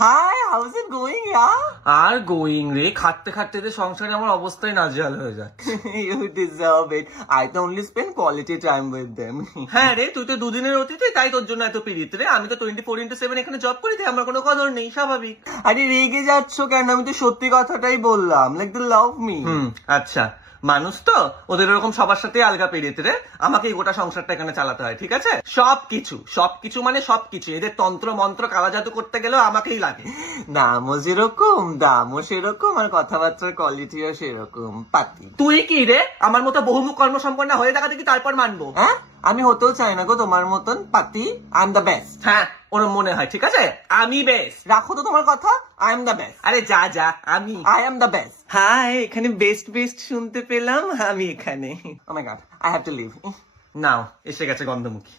Hi, how's it going, yeah? Are going রে, খাটতে খাটতে যে সংসারে আমার অবস্থাই নাজেহাল হয়ে যাচ্ছে। You deserve it. I can only spend quality time with them. হ্যাঁ রে, তুই তো দুদিনের অতিথি, তাই তোর জন্য এত পীড়িত রে। আমি তো 24/7 এখানে জব করি, তাই আমার কোনো কদর নেই, স্বাভাবিক। আরে রেগে যাচ্ছ কেন? আমি তো সত্যি কথাটাই বললাম, লাইক দে লাভ মি। আচ্ছা, মানুষ তো ওদের এরকম সবার সাথে আলগা পেরিয়ে রে, আমাকে এই গোটা সংসারটা এখানে চালাতে হয়, ঠিক আছে? সবকিছু মানে সবকিছু, এদের তন্ত্র মন্ত্র কালা জাদু করতে গেলেও আমাকেই লাগে। দামও যেরকম, দামও সেরকম, আর কথাবার্তার কোয়ালিটিও সেরকম। পাতি তুই কি রে আমার মতো বহুমুখ কর্মসম্পন্ন হয়ে দেখা দেখি তারপর মানবো? হ্যাঁ, আমি হতেও চাই না গো তোমার মতন। পাতি, আই এম দ্য বেস্ট। হ্যাঁ, ওরম মনে হয়, ঠিক আছে? আমি বেস্ট। রাখো তো তোমার কথা। I am the best. আরে যা যা, আমি I am the best. Hi, এখানে বেস্ট বেস্ট শুনতে পেলাম, আমি এখানে। Oh my god, I have to leave. Now, এসে গেছে গন্ধমুখী।